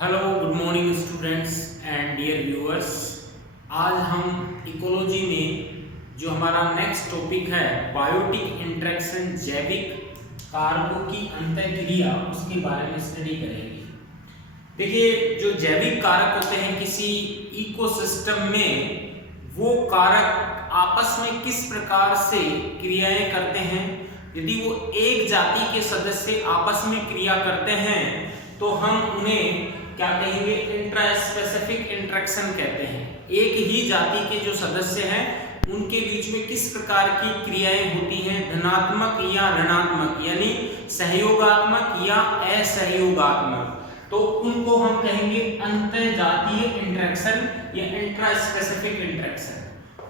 Hello good morning students and dear viewers. आज हम ecology में जो हमारा नेक्स्ट टॉपिक है बायोटिक इंटरेक्शन, जैविक कारकों की अंतःक्रिया, उसके बारे में स्टडी करेंगे। देखिए, जो जैविक कारक होते हैं किसी इकोसिस्टम में, वो कारक आपस में किस प्रकार से क्रियाएं करते हैं। यदि वो एक जाति के सदस्य आपस में क्रिया करते हैं तो हम उन्हें क्या कहेंगे? इंट्रा स्पेसिफिक इंटरेक्शन कहते हैं। एक ही जाति के जो सदस्य हैं उनके बीच में किस प्रकार की क्रियाएं होती हैं, धनात्मक या ऋणात्मक, यानी सहयोगात्मक या असहयोगात्मक, तो उनको हम कहेंगे अंतरजातीय इंटरेक्शन या इंट्रा स्पेसिफिक इंटरेक्शन।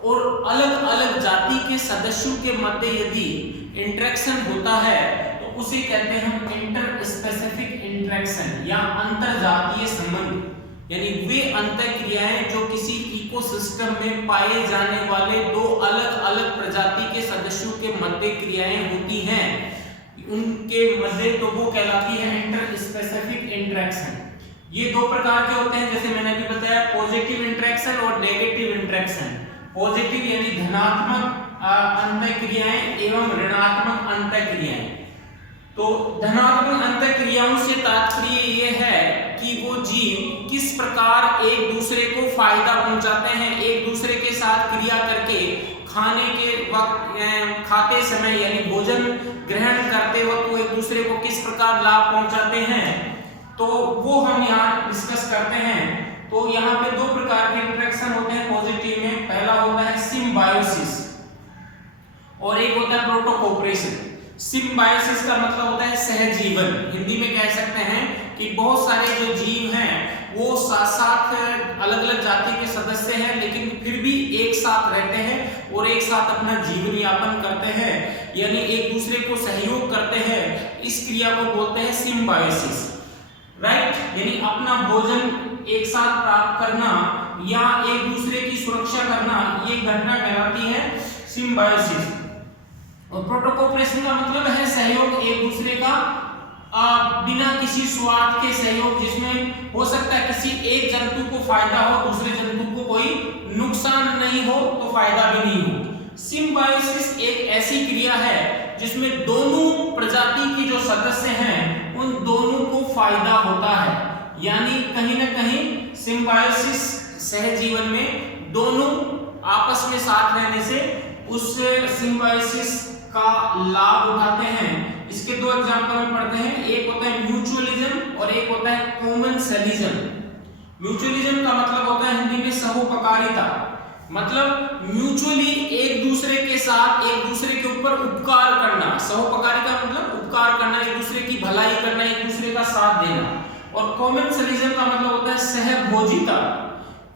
और अलग अलग जाति के सदस्यों के मध्य यदि इंटरेक्शन होता है तो उसे कहते हैं हम इंटर स्पेसिफिक इंटरेक्शन या अंतरजातीय संबंध, यानी वे अंतःक्रियाएं जो किसी इकोसिस्टम में पाए जाने वाले दो अलग अलग प्रजाति के सदस्यों के मध्य क्रियाएं होती हैं, उनके मध्य, तो वो कहलाती है इंटर स्पेसिफिक इंटरेक्शन। ये दो प्रकार के होते हैं, जैसे मैंने अभी बताया, पॉजिटिव इंटरेक्शन और नेगेटिव इंटरेक्शन। पॉजिटिव यानी धनात्मक अंतःक्रियाएं एवं ऋणात्मक अंतःक्रियाएं। तो धनात्मक अंतःक्रियाओं से तात्पर्य ये है कि वो जीव किस प्रकार एक दूसरे को फायदा पहुंचाते हैं, एक दूसरे के साथ क्रिया करके खाने के वक्त, खाते समय यानी भोजन ग्रहण करते वक्त वो एक दूसरे को किस प्रकार लाभ पहुंचाते हैं, तो वो हम यहाँ डिस्कस करते हैं। तो यहाँ पे दो प्रकार के इंटरेक्शन होते हैं पॉजिटिव में। पहला होता है सिम्बायोसिस और एक होता है प्रोटोकोपरेशन। सिम्बायोसिस का मतलब होता है सहजीवन। हिंदी में कह सकते हैं कि बहुत सारे जो जीव हैं वो साथ साथ अलग अलग जाति के सदस्य हैं, लेकिन फिर भी एक साथ रहते हैं और एक साथ अपना जीवन यापन करते हैं, यानी एक दूसरे को सहयोग करते हैं। इस क्रिया को बोलते हैं सिम्बायोसिस, राइट। यानी अपना भोजन एक साथ प्राप्त करना या एक दूसरे की सुरक्षा करना, ये घटना कहलाती है सिम्बायोसिस। और प्रोटोकोपरेशन का मतलब है सहयोग, एक दूसरे का बिना किसी स्वार्थ के सहयोग, जिसमें हो सकता है किसी एक जंतु को फायदा हो, दूसरे जंतु को कोई नुकसान नहीं हो, तो फायदा भी नहीं हो। सिम्बायोसिस एक ऐसी क्रिया है जिसमें दोनों प्रजाति के जो सदस्य हैं उन दोनों को फायदा होता है, यानी कहीं ना कहीं सिम्बायोसिस सहजीवन में दोनों आपस में साथ रहने से उस सिम्बायोसिस का लाभ उठाते हैं। इसके दो एग्जांपल हम पढ़ते हैं। एक होता है म्यूचुअलिज्म और एक होता है कॉमनसेलिज्म। म्यूचुअलिज्म का मतलब होता है हिंदी में सहोपकारिता, मतलब म्यूचुअली एक दूसरे के साथ एक दूसरे के ऊपर उपकार करना। सहोपकारिता मतलब उपकार करना, एक दूसरे की भलाई करना, एक दूसरे का साथ देना। और कॉमनसेलिज्म का मतलब होता है सहभोजिता,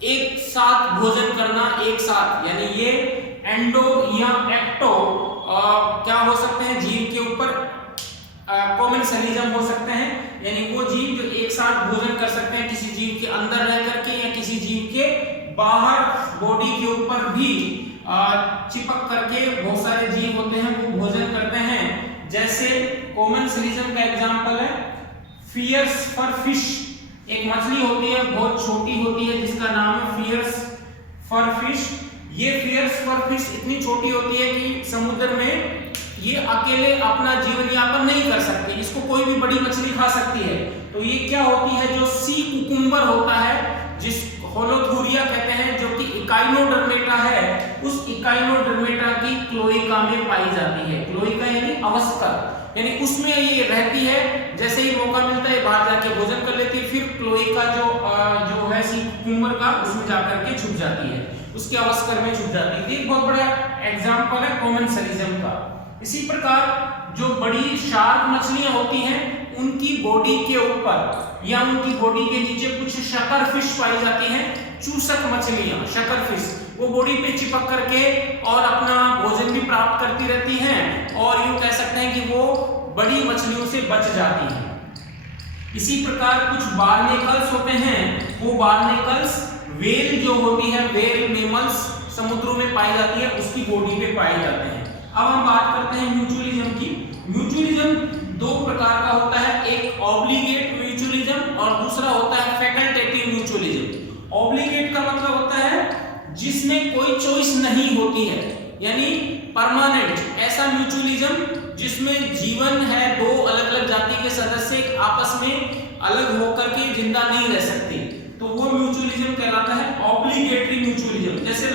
एक साथ भोजन करना, एक साथ, यानी ये एंडो या एक्टो क्या हो सकते हैं जीव के ऊपर कॉमनसेलिज्म हो सकते हैं, यानी वो जीव जो एक साथ भोजन कर सकते हैं, किसी जीव के अंदर रह करके या किसी जीव के बाहर बॉडी के ऊपर भी चिपक करके बहुत सारे जीव होते हैं वो भोजन करते हैं। जैसे कॉमनसेलिज्म का एग्जांपल है फियर्स फॉर फिश। एक मछली होती है, बहुत छोटी होती है, जिसका नाम है फियर्स फॉर फिश। ये फियर्स फॉर फिश इतनी छोटी होती है कि समुद्र में ये अकेले अपना जीवन यापन नहीं कर सकती, इसको कोई भी बड़ी मछली खा सकती है। तो ये क्या होती है, जो सी कुकुम्बर होता है, जिस होलोथूरिया कहते हैं, जो कि इकाइनोडर्मेटा है, उस इकाइनोडर्मेटा की क्लोइका में पाई जाती है। क्लोइका यानी अवस्था, यानी उसमें ये रहती है। जैसे ही मौका मिलता है बाहर जाके भोजन कर लेती है, फिर क्लोइका जो है सी कुकुम्बर का, उसमें जाकर के छुप जाती है, उसके अवस्था में छुप जाती है। एक बहुत बड़ा एग्जांपल है कॉमनसेलिज्म का। इसी प्रकार जो बड़ी शार्क मछलियां होती हैं, उनकी बॉडी के ऊपर या उनकी बॉडी के नीचे कुछ शकरफिश पाई जाती हैं, चूसक मछलियां, शकरफिश, वो बॉडी पे चिपक करके और अपना भोजन भी प्राप्त करती रहती हैं, और यूं कह सकते हैं कि वो बड़ी मछलियों से बच जाती हैं। इसी प्रकार कुछ बार्नेकल्स होते हैं, वो बार्नेकल्स वेल जो होती है, वेल मेमल्स समुद्रों में पाई जाती है, उसकी बॉडी पे पाए जाते हैं। अब हम बात करते हैं म्यूचुअलिज्म की। म्यूचुअलिज्म दो प्रकार का होता है, एक ऑब्लिगेट म्यूचुअलिज्म म्यूचुअलिज्म और दूसरा होता है फैकल्टेटिव म्यूचुअलिज्म। ऑब्लिगेट का मतलब होता है जिसमें कोई चॉइस नहीं होती है, यानी परमानेंट ऐसा म्यूचुअलिज्म जिसमें जीवन है, दो अलग अलग जाति के सदस्य आपस में अलग होकर के जिंदा नहीं रह सकते, तो वो म्यूचुअलिज्म कहलाता है ऑब्लिगेटरी म्यूचुअलिज्म। जैसे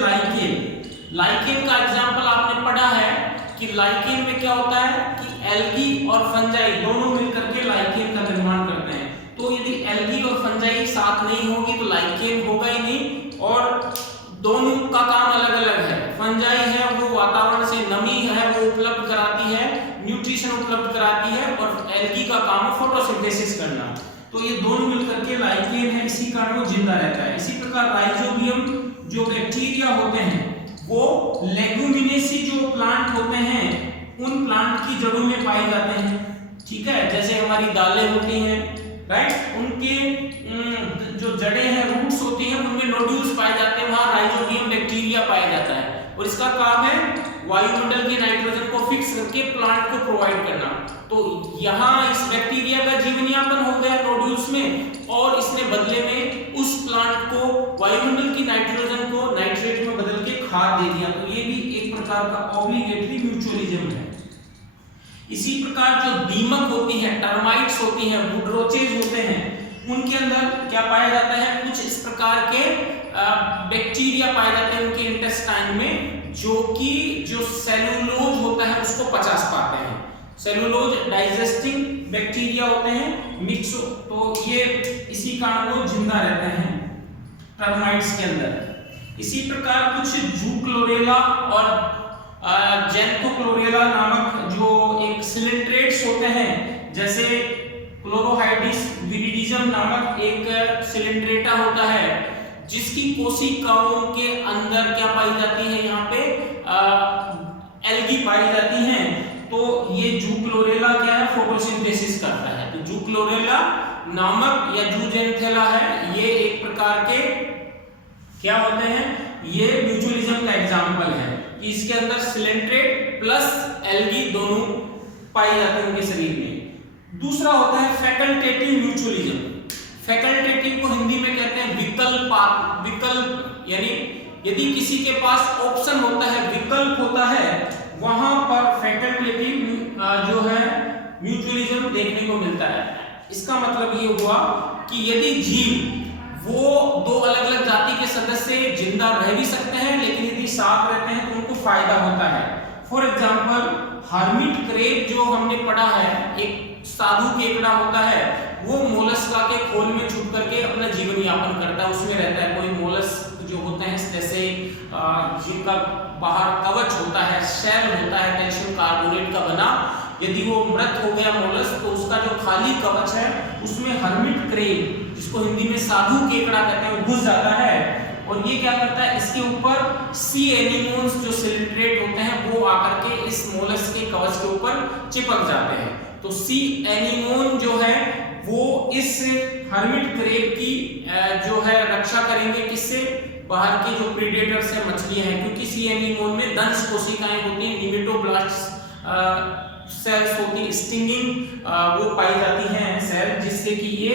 लाइकेन का एग्जांपल आपने पढ़ा है कि लाइकेन में क्या होता है कि एल्गी और फंजाई दोनों मिलकर के लाइकेन का निर्माण करते हैं। तो यदि एल्गी और फंजाई साथ नहीं होगी तो लाइकेन होगा ही नहीं, और दोनों का काम अलग अलग है। फंजाई है वो वातावरण से नमी है वो उपलब्ध कराती है, न्यूट्रिशन उपलब्ध कराती है, और एल्गी का काम है फोटोसिंथेसिस करना। तो ये दोनों मिलकर के लाइकेन है, इसी कारण वो जिंदा रहता है। इसी प्रकार राइजोबियम जो बैक्टीरिया होते हैं वो लेगुमिनेसी जो प्लांट होते हैं उन प्लांट की जड़ों में पाए जाते हैं, ठीक है। जैसे हमारी दालें होती हैं, राइट, उनके जो जड़ें हैं, रूट्स होती हैं, उनमें नोड्यूल्स पाए जाते हैं, वहां राइजोबियम बैक्टीरिया पाया जाता है, और इसका काम है वायुमंडल के नाइट्रोजन को फिक्स करके प्लांट को प्रोवाइड करना। तो यहाँ इस बैक्टीरिया का जीवन यापन हो गया नोड्यूल्स में, और इसने बदले में उस प्लांट को वायुमंडल की नाइट्रोजन को नाइट्रेट में बदल के खाद दे दिया। तो ये भी एक प्रकार का ऑब्लिगेटरी म्यूचुअलिज्म है। इसी प्रकार जो दीमक होती है, टर्माइट्स होती हैं, वुडरोचेज होते हैं, उनके अंदर क्या पाया जाता है, कुछ इस प्रकार के बैक्टीरिया पाए जाते हैं उनके इंटेस्टाइन में, जो सेलुलोज होता है उसको पचा पाते हैं। सेलुलोज डाइजेस्टिंग बैक्टीरिया होते हैं, मिक्सो, तो ये इसी कारण वो जिंदा रहते हैं टर्माइट्स के अंदर। इसी प्रकार कुछ जूक्लोरेला और जेंथोक्लोरेला नामक जो एक सिलिंट्रेट्स होते हैं, जैसे क्लोरोहाइडिस विरिडिजम नामक एक सिलिंट्रेटा होता है जिसकी कोशिकाओं के अंदर क्या पाई जाती है, यहाँ पे एल्गी पाई जाती हैं। तो ये जूक्लोरेला क्या है, फोटोसिंथेसिस करता है। तो जूक्लोरेला नामक या जूजेंथेला है, ये एक प्रकार के क्या होते हैं, ये म्यूचुअलिज्म का एग्जांपल है कि इसके अंदर सिलिंट्रेट प्लस एल्गी दोनों पाई जाते हैं उनके शरीर में। दूसरा होता है फैकल्टेटिव म्यूचुअलिज्म। फैकल्टेटिव को हिंदी में कहते हैं विकल्प, यानी यदि किसी के पास ऑप्शन होता है, विकल्प होता है, वहां पर फैकल्टेटिव जो है म्यूचुअलिज्म देखने को मिलता है। इसका मतलब ये हुआ कि यदि जीव वो दो अलग अलग जाति के सदस्य जिंदा रह भी सकते हैं, लेकिन यदि साथ रहते हैं तो उनको फायदा होता है। फॉर एग्जांपल हर्मिट क्रेब जो हमने पढ़ा है, एक साधु केकड़ा होता है, वो मोलस्का के खोल में छुप करके अपना जीवन यापन करता है, उसमें रहता है। कोई मोलस्क जो होते हैं जैसे जिनका बाहर कवच होता है, शेल होता है कैल्शियम कार्बोनेट का बना, यदि वो मृत हो गया मोलस्क तो उसका जो खाली कवच है उसमें हर्मिट क्रेब, जिसको हिंदी में साधु केकड़ा कहते हैं, घुस जाता है। और ये क्या करता है, इसके ऊपर सी एनिमोन्स जो सिलिंट्रेट होते हैं वो आकर के इस मोलस्क के कवच के ऊपर चिपक जाते हैं। तो सी एनिमोन जो है वो इस हर्मिट क्रेब की जो है रक्षा करेंगे, किससे, बाहर के जो प्रीडेटर्स है मछलियां हैं, क्योंकि सी एनिमोन में दंश कोशिकाएं होती हैं, निमेटोब्लास्ट सेल्स होती है, स्टिंगिंग वो पाई जाती हैं सेल, जिससे कि ये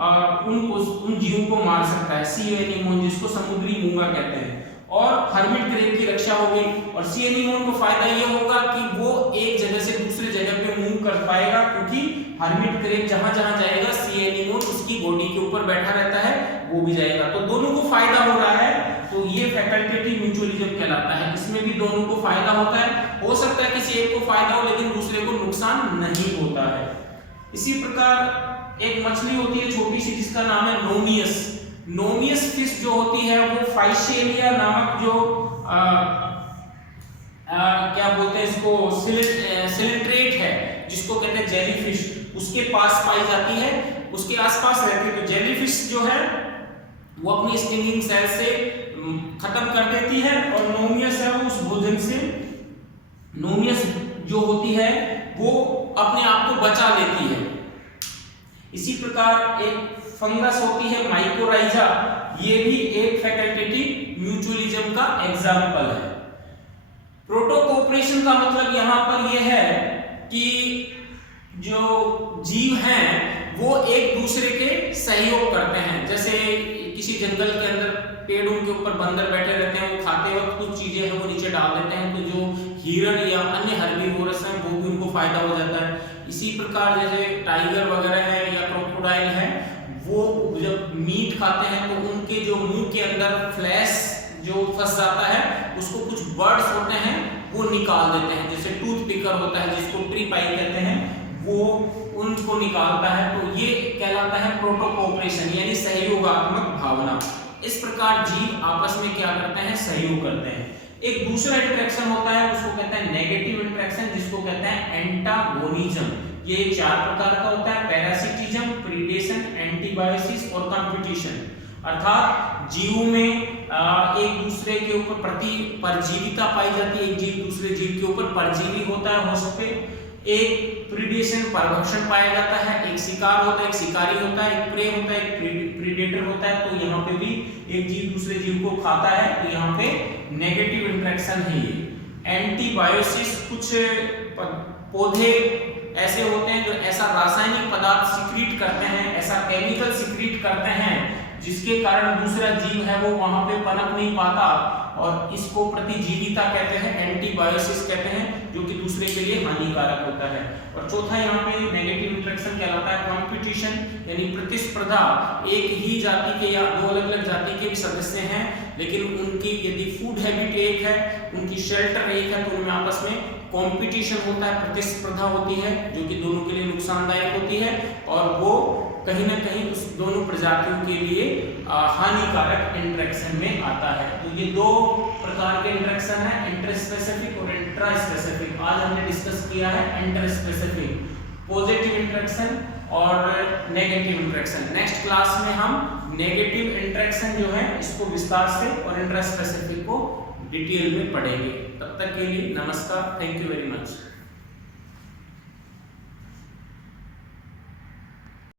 उन जीवों को मार सकता है। सी एनिमोन जिसको समुद्री मूंगा कहते हैं, और हर्मिट क्रेब की रक्षा हो गई। और सी एनिमोन को फायदा ये होगा कि वो एक जगह से दूसरे जगह पे मूव कर पाएगा, क्योंकि हर्मिट क्रेब जहां जहां जाएगा सी एनिमोन उसकी बॉडी के ऊपर बैठा रहता है, वो भी जाएगा, तो दोनों को फायदा हो रहा है। तो ये फैकल्टेटिव म्यूचुअलिज्म कहलाता है। इसमें भी दोनों को फायदा होता है, हो सकता है किसी एक को फायदा हो लेकिन दूसरे को नुकसान नहीं होता है। इसी प्रकार एक मछली होती है छोटी सी जिसका नाम है नोमियस। नोमियस फिश जो होती है वो फाइशेलिया नामक जो क्या बोलते हैं इसको, सिलिंट्रेट है जिसको कहते हैं जेलीफिश, उसके पास पाई जाती है, उसके आसपास रहती है। तो जेलीफिश जो है वो अपनी स्टिंगिंग सेल से खत्म कर देती है, और नोमियस है वो उस भोजन से, नोमियस जो होती है वो अपने आप को बचा लेती है। इसी प्रकार एक फंगस होती है माइकोराइजा, ये भी एक फैकल्टेटिव म्यूचुअलिज्म का एग्जाम्पल है। प्रोटोकोऑपरेशन का मतलब यहाँ पर यह है कि जो जीव हैं वो एक दूसरे के सहयोग करते हैं। जैसे किसी जंगल के अंदर पेड़ उनके ऊपर बंदर बैठे रहते हैं, वो खाते वक्त कुछ चीजें हैं वो नीचे डाल देते हैं, तो जो हिरण या अन्य हर्बीवोरस हैं वो भी उनको फायदा हो जाता है। इसी प्रकार जैसे टाइगर वगैरह है या क्रोकोडाइल है, वो जब मीट खाते हैं तो उनके जो मुंह के अंदर फ्लैश जो फंस जाता है उसको कुछ बर्ड्स होते हैं वो निकाल देते हैं। जैसे टूथ पिकर होता है जिसको ट्री पाई कहते हैं, वो उनको निकालता है। तो ये कहलाता है प्रोटोकोऑपरेशन यानी सहयोगात्मक भावना। इस प्रकार जीव आपस में क्या करते हैं, सहयोग करते हैं। एक दूसरा इंटरेक्शन होता है उसको कहते हैं नेगेटिव इंटरेक्शन, जिसको कहते हैं एंटागोनिज्म। ये 4 प्रकार का होता है, पैरासिटिज्म, प्रीडेशन, एंटीबायोसिस और कंपटीशन। अर्थात जीवों में एक दूसरे के ऊपर प्रति परजीविता पाई जाती है, एक जीव दूसरे जीव के ऊपर परजीवी होता है होस्ट पे। एक प्रीडेशन परभक्षण पाया जाता है, एक शिकार होता है, एक शिकारी होता है, एक प्रे होता है, एक प्रीडेटर होता है। तो यहाँ पे भी एक जीव दूसरे जीव को खाता है, तो यहाँ पे नेगेटिव इंटरेक्शन है ये। एंटीबायोसिस, कुछ पौधे ऐसे होते हैं जो ऐसा रासायनिक पदार्थ सिक्रीट करते हैं, ऐसा केमिकल सिक्रीट करते हैं जिसके कारण दूसरा जीव है वो वहां पे पनप नहीं पाता, और इसको प्रतिजीविता कहते हैं, एंटीबायोसिस कहते हैं, जो कि दूसरे के लिए हानिकारक होता है। और चौथा यहाँ पे नेगेटिव इंटरेक्शन कहलाता है कंपटीशन, यानी प्रतिस्पर्धा। एक ही जाति के या 2 अलग अलग जाति के भी सदस्य हैं, लेकिन उनकी यदि फूड हैबिट एक है, उनकी शेल्टर एक है, तो उनमें आपस में कंपटीशन होता है, प्रतिस्पर्धा होती है, जो कि दोनों के लिए नुकसानदायक होती है, और वो कहीं ना कहीं उस दोनों प्रजातियों के लिए हानिकारक इंटरेक्शन में आता है। तो ये 2 प्रकार के इंटरेक्शन है, इंटरस्पेसिफिक और इंट्रास्पेसिफिक। आज हमने डिस्कस किया है इंटरस्पेसिफिक, पॉजिटिव इंटरेक्शन और नेगेटिव इंटरेक्शन। नेक्स्ट क्लास में हम नेगेटिव इंटरेक्शन जो है इसको विस्तार से और इंट्रास्पेसिफिक को डिटेल में पढ़ेंगे। तब तक के लिए नमस्कार, थैंक यू वेरी मच।